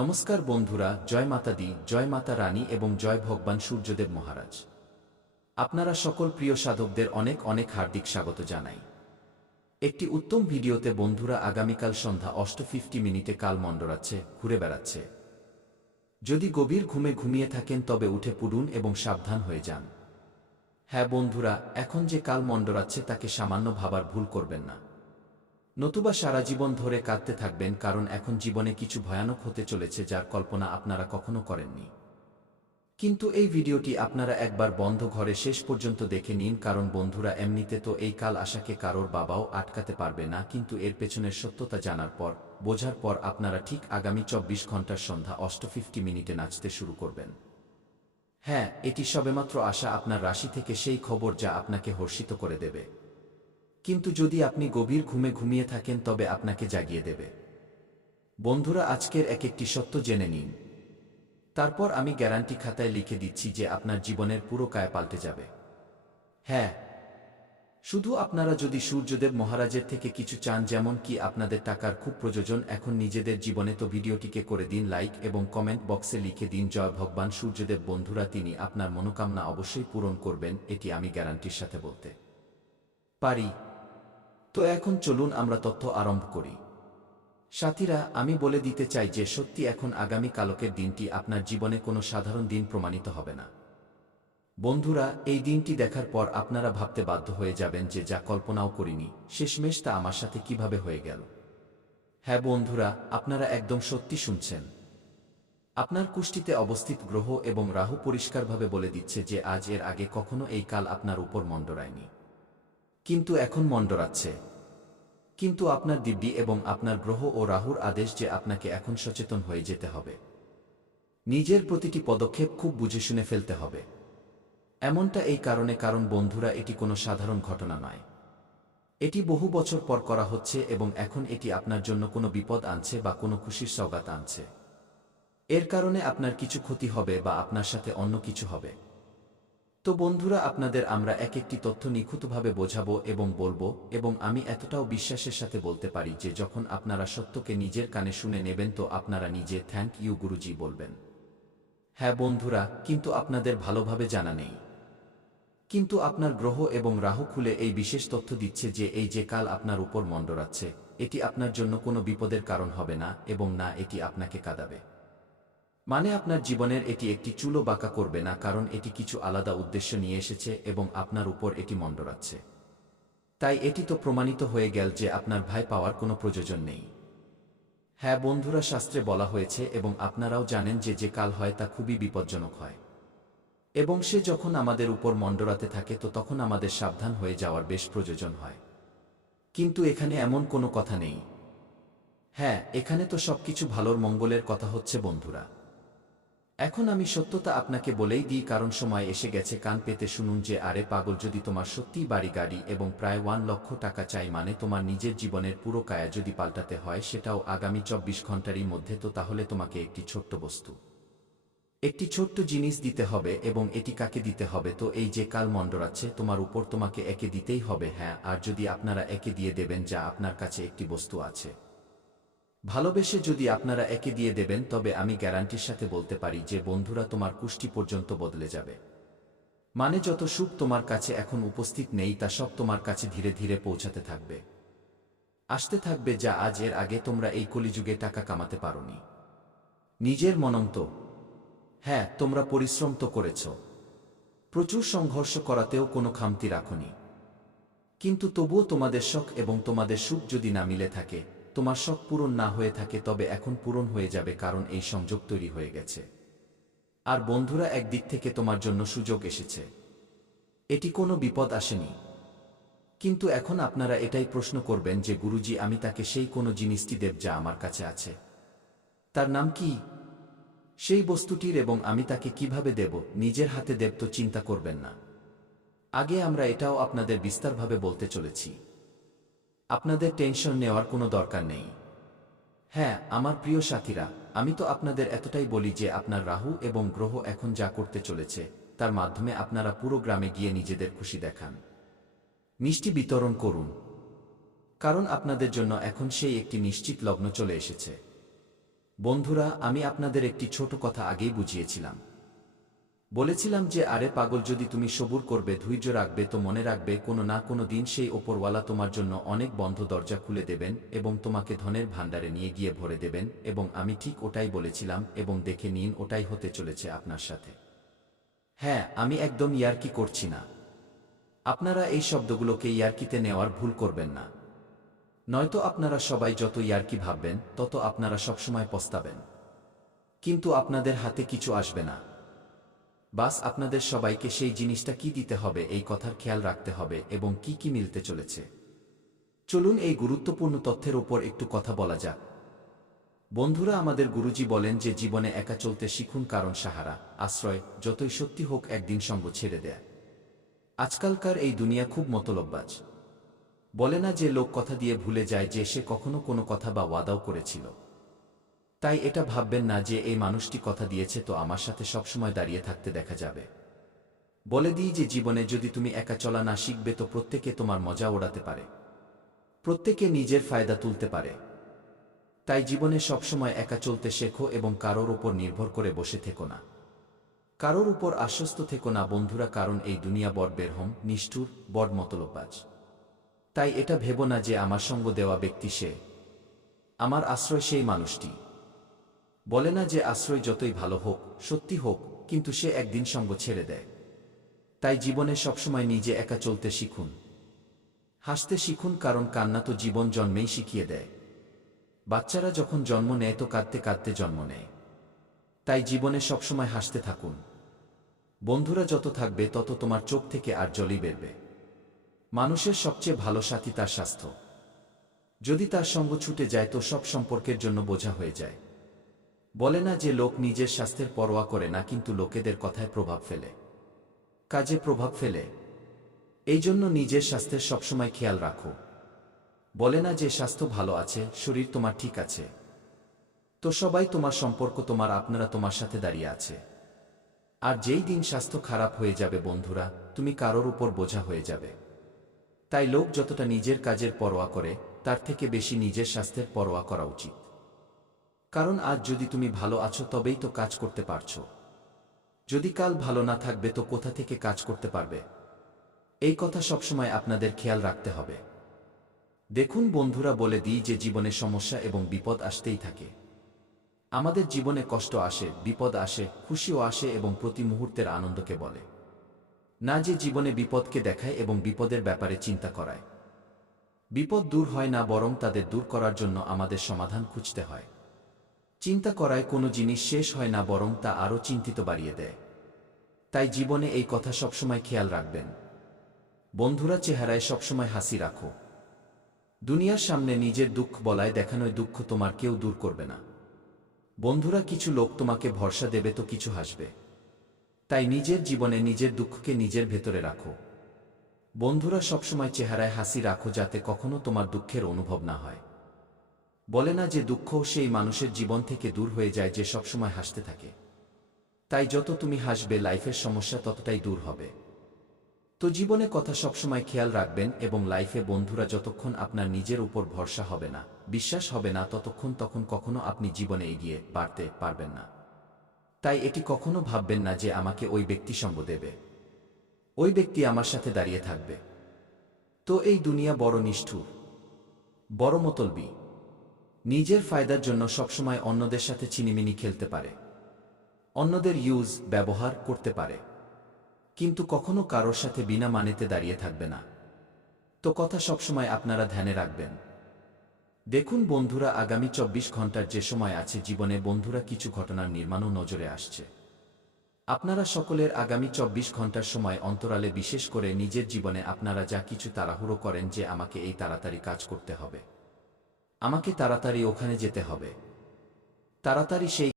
নমস্কার বন্ধুরা, জয় মাতা দি, জয় মাতা রানী এবং জয় ভগবান সূর্যদেব মহারাজ। আপনারা সকল প্রিয় সাধকদের অনেক অনেক হার্দিক স্বাগত জানাই একটি উত্তম ভিডিওতে। বন্ধুরা, আগামীকাল সন্ধ্যা 8:50 কাল মণ্ডরাচ্ছে, ঘুরে বেড়াচ্ছে। যদি গভীর ঘুমে ঘুমিয়ে থাকেন তবে উঠে পড়ুন এবং সাবধান হয়ে যান। হ্যাঁ বন্ধুরা, এখন যে কাল মণ্ডরাচ্ছে তাকে সামান্য ভাবার ভুল করবেন না, নতুবা সারা জীবন ধরে কাঁদতে থাকবেন, কারণ এখন জীবনে কিছু ভয়ানক হতে চলেছে যার কল্পনা আপনারা কখনো করেননি। কিন্তু এই ভিডিওটি আপনারা একবার বন্ধ ঘরে শেষ পর্যন্ত দেখে নিন, কারণ বন্ধুরা, এমনিতে তো এই কাল আশাকে কারোর বাবাও আটকাতে পারবে না, কিন্তু এর পেছনের সত্যতা জানার পর, বোঝার পর আপনারা ঠিক আগামী 24 ঘন্টার সন্ধ্যা 8:50 নাচতে শুরু করবেন। হ্যাঁ, এটি সবেমাত্র আসা আপনার রাশি থেকে সেই খবর যা আপনাকে হর্ষিত করে দেবে। কিন্তু যদি আপনি গভীর ঘুমে ঘুমিয়ে থাকেন তবে আপনাকে জাগিয়ে দেবে। বন্ধুরা, আজকের এক একটি সত্য জেনে নিন, তারপর আমি গ্যারান্টি খাতায় লিখে দিচ্ছি যে আপনার জীবনের পুরো কায়া পাল্টে যাবে। হ্যাঁ, শুধু আপনারা যদি সূর্যদেব মহারাজের থেকে কিছু চান, যেমন কি আপনাদের টাকার খুব প্রয়োজন এখন নিজেদের জীবনে, তো ভিডিওটিকে করে দিন লাইক এবং কমেন্ট বক্সে লিখে দিন জয় ভগবান সূর্যদেব। বন্ধুরা, তিনি আপনার মনোকামনা অবশ্যই পূরণ করবেন, এটি আমি গ্যারান্টির সাথে বলতে পারি। তো এখন চলুন আমরা তথ্য আরম্ভ করি। সাথীরা, আমি বলে দিতে চাই যে সত্যি এখন আগামী কালকের দিনটি আপনার জীবনে কোনো সাধারণ দিন প্রমাণিত হবে না। বন্ধুরা, এই দিনটি দেখার পর আপনারা ভাবতে বাধ্য হয়ে যাবেন যে যা কল্পনাও করিনি শেষমেশ তা আমার সাথে কিভাবে হয়ে গেল। হ্যাঁ বন্ধুরা, আপনারা একদম সত্যি শুনছেন। আপনার কুষ্টিতে অবস্থিত গ্রহ এবং রাহু পরিষ্কারভাবে বলে দিচ্ছে যে আজ এর আগে কখনো এই কাল আপনার উপর মণ্ডরায়নি, কিন্তু এখন মণ্ডরাচ্ছে। কিন্তু আপনার দিব্যি এবং আপনার গ্রহ ও রাহুর আদেশ যে আপনাকে এখন সচেতন হয়ে যেতে হবে। নিজের প্রতিটি পদক্ষেপ খুব বুঝে শুনে ফেলতে হবে। এমনটা এই কারণে, কারণ বন্ধুরা, এটি কোনো সাধারণ ঘটনা নয়। এটি বহু বছর পর করা হচ্ছে এবং এখন এটি আপনার জন্য কোনো বিপদ আনছে বা কোনো খুশির সওগাত আনছে। এর কারণে আপনার কিছু ক্ষতি হবে বা আপনার সাথে অন্য কিছু হবে। তো বন্ধুরা, আপনাদের আমরা এক একটি তথ্য নিখুঁতভাবে বোঝাবো এবং বলবো, এবং আমি এতটাও বিশ্বাসের সাথে বলতে পারি যে যখন আপনারা সত্যকে নিজের কানে শুনে নেবেন তো আপনারা নিজে থ্যাংক ইউ গুরুজি বলবেন। হ্যাঁ বন্ধুরা, কিন্তু আপনাদের ভালোভাবে জানা নেই, কিন্তু আপনার গ্রহ এবং রাহু খুলে এই বিশেষ তথ্য দিচ্ছে যে এই যে কাল আপনার উপর মণ্ডরাচ্ছে, এটি আপনার জন্য কোনো বিপদের কারণ হবে না এবং না এটি আপনাকে কাঁদাবে। মানে আপনার জীবনের এটি একটি চুলও বাঁকা করবে না, কারণ এটি কিছু আলাদা উদ্দেশ্য নিয়ে এসেছে এবং আপনার উপর এটি মণ্ডরাচ্ছে। তাই এটি তো প্রমাণিত হয়ে গেল যে আপনার ভয় পাওয়ার কোনো প্রয়োজন নেই। হ্যাঁ বন্ধুরা, শাস্ত্রে বলা হয়েছে এবং আপনারাও জানেন যে যে কাল হয় তা খুবই বিপজ্জনক হয়, এবং সে যখন আমাদের উপর মণ্ডরাতে থাকে তো তখন আমাদের সাবধান হয়ে যাওয়ার বেশ প্রয়োজন হয়। কিন্তু এখানে এমন কোনো কথা নেই। হ্যাঁ, এখানে তো সবকিছু ভালোর মঙ্গলের কথা হচ্ছে বন্ধুরা। এখন আমি সত্যতা আপনাকে বলেই দিই, কারণ সময় এসে গেছে কান পেতে শুনুন যে আরে পাগল, যদি তোমার সত্যিই বাড়ি গাড়ি এবং প্রায় 1 লক্ষ টাকা চাই, মানে তোমার নিজের জীবনের পুরো কায়া যদি পাল্টাতে হয় সেটাও আগামী 24 ঘন্টারই মধ্যে, তো তাহলে তোমাকে একটি ছোট্ট বস্তু, একটি ছোট্ট জিনিস দিতে হবে। এবং এটি কাকে দিতে হবে? তো এই যে কাল মণ্ডরাচ্ছে তোমার উপর, তোমাকে একে দিতেই হবে। হ্যাঁ, আর যদি আপনারা একে দিয়ে দেবেন যা আপনার কাছে একটি বস্তু আছে, ভালোবেসে যদি আপনারা একে দিয়ে দেবেন, তবে আমি গ্যারান্টির সাথে বলতে পারি যে বন্ধুরা, তোমার কুষ্টি পর্যন্ত বদলে যাবে। মানে যত সুখ তোমার কাছে এখন উপস্থিত নেই তা সব তোমার কাছে ধীরে ধীরে পৌঁছাতে থাকবে, আসতে থাকবে, যা আজ এর আগে তোমরা এই কলিযুগে টাকা কামাতে পারোনি। নিজের মনন্ত, হ্যাঁ তোমরা পরিশ্রম তো করেছ, প্রচুর সংঘর্ষ করাতেও কোনো খামতি রাখনি, কিন্তু তবুও তোমাদের শখ এবং তোমাদের সুখ যদি না মিলে থাকে, তোমার শখ পূরণ না হয়ে থাকে, তবে এখন পূরণ হয়ে যাবে, কারণ এই সংযোগ তৈরি হয়ে গেছে। আর বন্ধুরা, একদিক থেকে তোমার জন্য সুযোগ এসেছে, এটি কোনো বিপদ আসেনি। কিন্তু এখন আপনারা এটাই প্রশ্ন করবেন যে গুরুজি, আমি তাকে সেই কোনো জিনিসটি দেব যা আমার কাছে আছে, তার নাম কি সেই বস্তুটির, এবং আমি তাকে কিভাবে দেব? নিজের হাতে দেব তো চিন্তা করবেন না। আগে আমরা এটাও আপনাদের বিস্তারভাবে বলতে চলেছি, আপনাদের টেনশন নেওয়ার কোনো দরকার নেই। হ্যাঁ আমার প্রিয় সাথীরা, আমি তো আপনাদের এতটাই বলি যে আপনার রাহু এবং গ্রহ এখন যা করতে চলেছে তার মাধ্যমে আপনারা পুরো গ্রামে গিয়ে নিজেদের খুশি দেখান, মিষ্টি বিতরণ করুন, কারণ আপনাদের জন্য এখন সেই একটি নিশ্চিত লগ্ন চলে এসেছে। বন্ধুরা, আমি আপনাদের একটি ছোট কথা আগেই বুঝিয়েছিলাম। বলেছিলাম যে আরে পাগল, যদি তুমি সবুর করবে, ধৈর্য রাখবে, তো মনে রাখবে কোনো না কোনো দিন সেই ওপরওয়ালা তোমার জন্য অনেক বন্ধ দরজা খুলে দেবেন এবং তোমাকে ধনের ভাণ্ডারে নিয়ে গিয়ে ভরে দেবেন। এবং আমি ঠিক ওটাই বলেছিলাম, এবং দেখে নিন ওটাই হতে চলেছে আপনার সাথে। হ্যাঁ, আমি একদম ইয়ার্কি করছি না। আপনারা এই শব্দগুলোকে ইয়ার্কিতে নেওয়ার ভুল করবেন না। নয়তো আপনারা সবাই যত ইয়ার্কি ভাববেন তত আপনারা সবসময় পস্তাবেন, কিন্তু আপনাদের হাতে কিছু আসবে না। বাস আপনাদের সবাইকে সেই জিনিসটা কি দিতে হবে এই কথার খেয়াল রাখতে হবে এবং কি কি মিলতে চলেছে। চলুন এই গুরুত্বপূর্ণ তথ্যের ওপর একটু কথা বলা যাক। বন্ধুরা, আমাদের গুরুজি বলেন যে জীবনে একা চলতে শিখুন, কারণ সাহারা, আশ্রয় যতই সত্যি হোক একদিন সঙ্গ ছেড়ে দেয়। আজকালকার এই দুনিয়া খুব মতলববাজ। বলে না যে লোক কথা দিয়ে ভুলে যায় যে সে কখনো কোনো কথা বা ওয়াদাও করেছিল। তাই এটা ভাববেন না যে এই মানুষটি কথা দিয়েছে তো আমার সাথে সবসময় দাঁড়িয়ে থাকতে দেখা যাবে। বলে দিই যে জীবনে যদি তুমি একা চলা না শিখবে তো প্রত্যেকে তোমার মজা ওড়াতে পারে, প্রত্যেকে নিজের ফায়দা তুলতে পারে। তাই জীবনে সবসময় একা চলতে শেখো এবং কারোর উপর নির্ভর করে বসে থেকো না, কারোর উপর আশ্বস্ত থেকো না বন্ধুরা, কারণ এই দুনিয়া বড় বেরহম, নিষ্ঠুর, বড় মতলববাজ। তাই এটা ভেবো না যে আমার সঙ্গ দেওয়া ব্যক্তি সে, আমার আশ্রয় সেই মানুষটি। বলে না যে আশ্রয় যতই ভালো হোক, সত্যি হোক, কিন্তু সে একদিন সঙ্গ ছেড়ে দেয়। তাই জীবনে সবসময় নিজে একা চলতে শিখুন, হাসতে শিখুন, কারণ কান্না তো জীবন জন্মেই শিখিয়ে দেয়। বাচ্চারা যখন জন্ম নেয় তো কাঁদতে কাঁদতে জন্ম নেয়। তাই জীবনে সবসময় হাসতে থাকুন। বন্ধুরা যত থাকবে তত তোমার চোখ থেকে আর জলই বেরবে। মানুষের সবচেয়ে ভালো সাথী তার স্বাস্থ্য। যদি তার সঙ্গ ছুটে যায় তো সব সম্পর্কের জন্য বোঝা হয়ে যায়। বলে না যে লোক নিজের স্বাস্থ্যের পরোয়া করে না, কিন্তু লোকেদের কথায় প্রভাব ফেলে, কাজে প্রভাব ফেলে। এই জন্য নিজের স্বাস্থ্যের সবসময় খেয়াল রাখো। বলে না যে স্বাস্থ্য ভালো আছে, শরীর তোমার ঠিক আছে, তো সবাই তোমার সম্পর্ক তোমার আপনারা তোমার সাথে দাঁড়িয়ে আছে। আর যেই দিন স্বাস্থ্য খারাপ হয়ে যাবে বন্ধুরা, তুমি কারোর উপর বোঝা হয়ে যাবে। তাই লোক যতটা নিজের কাজের পরোয়া করে তার থেকে বেশি নিজের স্বাস্থ্যের পরোয়া করা উচিত। কারণ আজ যদি তুমি ভালো আছো তবেই তো কাজ করতে পারছো। যদি কাল ভালো না থাকবে তো কোথা থেকে কাজ করতে পারবে? এই কথা সবসময় আপনাদের খেয়াল রাখতে হবে। দেখুন বন্ধুরা, বলে দিই যে জীবনে সমস্যা এবং বিপদ আসতেই থাকে। আমাদের জীবনে কষ্ট আসে, বিপদ আসে, খুশিও আসে এবং প্রতি মুহূর্তের আনন্দকে বলে না যে জীবনে বিপদকে দেখায় এবং বিপদের ব্যাপারে চিন্তা করায়। বিপদ দূর হয় না, বরং তাদের দূর করার জন্য আমাদের সমাধান খুঁজতে হয়। চিন্তা করায় কোনো জিনিস শেষ হয় না, বরং তা আরও চিন্তিত বাড়িয়ে দেয়। তাই জীবনে এই কথা সবসময় খেয়াল রাখবেন। বন্ধুরা, চেহারায় সবসময় হাসি রাখো। দুনিয়ার সামনে নিজের দুঃখ বলায় দেখানোয় দুঃখ তোমার কেউ দূর করবে না। বন্ধুরা, কিছু লোক তোমাকে ভরসা দেবে তো কিছু হাসবে। তাই নিজের জীবনে নিজের দুঃখকে নিজের ভেতরে রাখো। বন্ধুরা, সবসময় চেহারায় হাসি রাখো যাতে কখনো তোমার দুঃখের অনুভব না হয়। বলে না যে দুঃখও সেই মানুষের জীবন থেকে দূর হয়ে যায় যে সবসময় হাসতে থাকে। তাই যত তুমি হাসবে লাইফের সমস্যা ততটাই দূর হবে। তো জীবনে কথা সবসময় খেয়াল রাখবেন এবং লাইফে বন্ধুরা যতক্ষণ আপনার নিজের উপর ভরসা হবে না, বিশ্বাস হবে না, তখন কখনো আপনি জীবনে এগিয়ে বাড়তে পারবেন না। তাই এটি কখনো ভাববেন না যে আমাকে ওই ব্যক্তি সঙ্গ দেবে, ওই ব্যক্তি আমার সাথে দাঁড়িয়ে থাকবে। তো এই দুনিয়া বড় নিষ্ঠুর, বড় মতলবি। নিজের ফায়দার জন্য সবসময় অন্যদের সাথে চিনিমিনি খেলতে পারে, অন্যদের ব্যবহার করতে পারে, কিন্তু কখনো কারোর সাথে বিনা মানেতে দাঁড়িয়ে থাকবে না। তো কথা সবসময় আপনারা ধ্যানে রাখবেন। দেখুন বন্ধুরা, আগামী 24 ঘন্টার যে সময় আছে জীবনে বন্ধুরা কিছু ঘটনার নির্মাণও নজরে আসছে। আপনারা সকলের আগামী 24 ঘন্টার সময় অন্তরালে বিশেষ করে নিজের জীবনে আপনারা যা কিছু তাড়াহুড়ো করেন যে আমাকে এই তাড়াতাড়ি কাজ করতে হবে, আমাকে তাড়াতাড়ি ওখানে যেতে হবে, তাড়াতাড়ি সেই